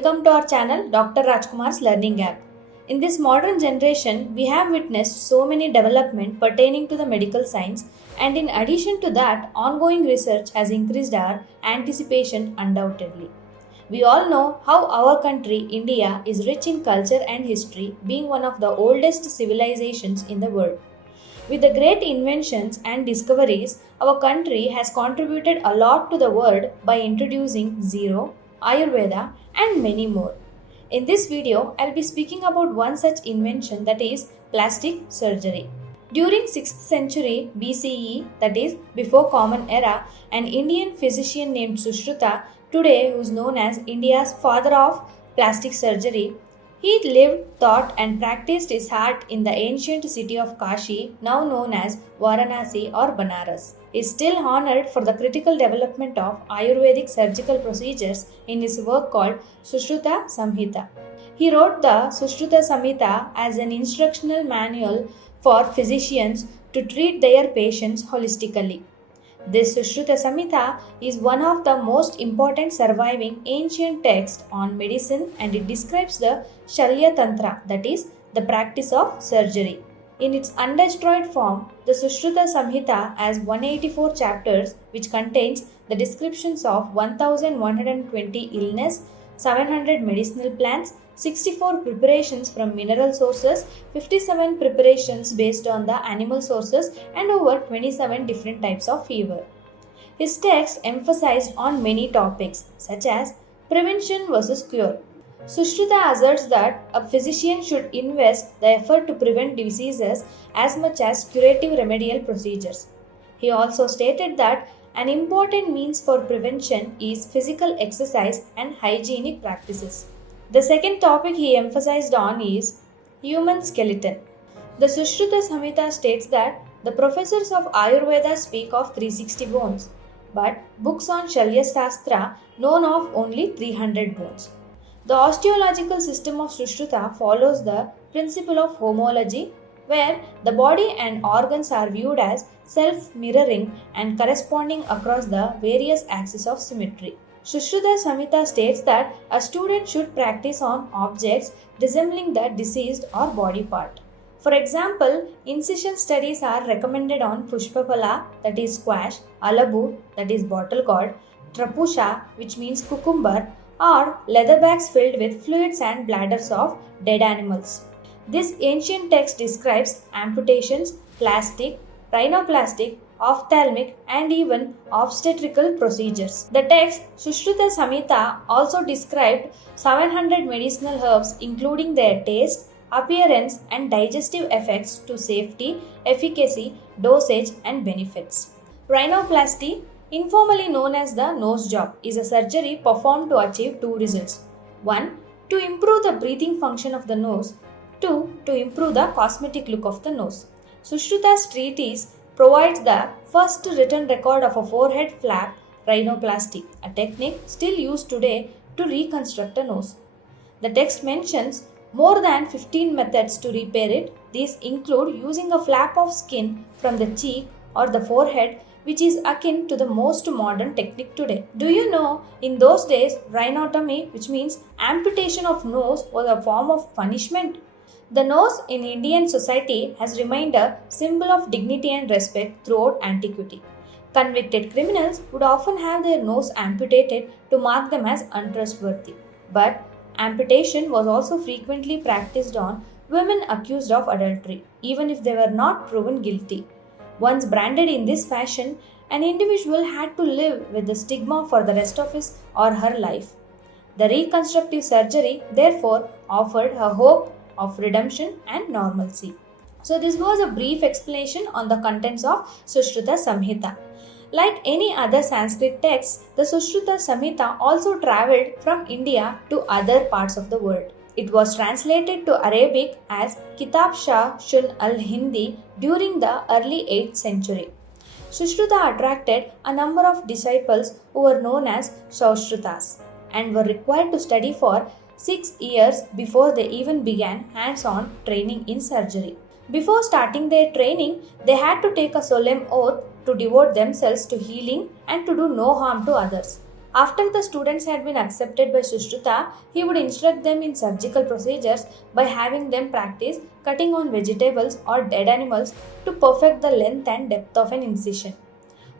Welcome to our channel Dr. Rajkumar's Learning App. In this modern generation, we have witnessed so many development pertaining to the medical science, and in addition to that, ongoing research has increased our anticipation undoubtedly. We all know how our country, India, is rich in culture and history, being one of the oldest civilizations in the world. With the great inventions and discoveries, our country has contributed a lot to the world by introducing Zero, Ayurveda, and many more. In this video, I'll be speaking about one such invention, that is plastic surgery. During 6th century BCE, that is before Common Era, an Indian physician named Sushruta, today who is known as India's father of plastic surgery, he lived, taught, and practiced his art in the ancient city of Kashi, now known as Varanasi or Banaras. He is still honored for the critical development of Ayurvedic surgical procedures in his work called Sushruta Samhita. He wrote the Sushruta Samhita as an instructional manual for physicians to treat their patients holistically. This Sushruta Samhita is one of the most important surviving ancient texts on medicine, and it describes the Shalya Tantra, that is, the practice of surgery. In its undestroyed form, the Sushruta Samhita has 184 chapters which contains the descriptions of 1120 illness, 700 medicinal plants, 64 preparations from mineral sources, 57 preparations based on the animal sources, and over 27 different types of fever. His text emphasized on many topics such as prevention versus cure. Sushruta asserts that a physician should invest the effort to prevent diseases as much as curative remedial procedures. He also stated that an important means for prevention is physical exercise and hygienic practices. The second topic he emphasized on is human skeleton. The Sushruta Samhita states that the professors of Ayurveda speak of 360 bones, but books on Shalya Shastra known of only 300 bones. The osteological system of Sushruta follows the principle of homology, where the body and organs are viewed as self-mirroring and corresponding across the various axes of symmetry. Sushruta Samhita states that a student should practice on objects resembling the deceased or body part. For example, incision studies are recommended on Pushpapala, that is squash, Alabu, that is bottle gourd, Trapusha, which means cucumber, or leather bags filled with fluids and bladders of dead animals. This ancient text describes amputations, plastic, rhinoplastic, ophthalmic, and even obstetrical procedures. The text Sushruta Samhita also described 700 medicinal herbs, including their taste, appearance, and digestive effects to safety, efficacy, dosage, and benefits. Rhinoplasty, informally known as the nose job, is a surgery performed to achieve two results. 1. To improve the breathing function of the nose. 2. To improve the cosmetic look of the nose. Sushruta's treatise provides the first written record of a forehead flap rhinoplasty, a technique still used today to reconstruct a nose. The text mentions more than 15 methods to repair it. These include using a flap of skin from the cheek or the forehead, which is akin to the most modern technique today. Do you know, in those days, rhinotomy, which means amputation of nose, was a form of punishment? The nose in Indian society has remained a symbol of dignity and respect throughout antiquity. Convicted criminals would often have their nose amputated to mark them as untrustworthy. But amputation was also frequently practiced on women accused of adultery, even if they were not proven guilty. Once branded in this fashion, an individual had to live with the stigma for the rest of his or her life. The reconstructive surgery, therefore, offered a hope of redemption and normalcy. So this was a brief explanation on the contents of Sushruta Samhita. Like any other Sanskrit text, the Sushruta Samhita also travelled from India to other parts of the world. It was translated to Arabic as Kitab Shah Shun al-Hindi during the early 8th century. Sushruta attracted a number of disciples who were known as Saushrutas and were required to study for 6 years before they even began hands-on training in surgery. Before starting their training, they had to take a solemn oath to devote themselves to healing and to do no harm to others. After the students had been accepted by Sushruta, he would instruct them in surgical procedures by having them practice cutting on vegetables or dead animals to perfect the length and depth of an incision.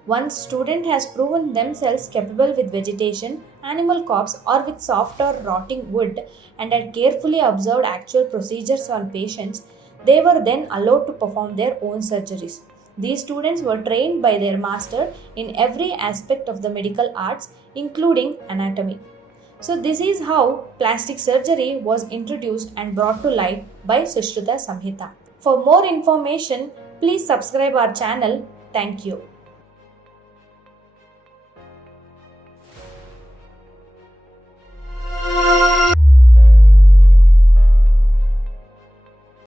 Once student has proven themselves capable with vegetation, animal corpse or with soft or rotting wood and had carefully observed actual procedures on patients, they were then allowed to perform their own surgeries. These students were trained by their master in every aspect of the medical arts, including anatomy. So, this is how plastic surgery was introduced and brought to light by Sushruta Samhita. For more information, please subscribe our channel. Thank you.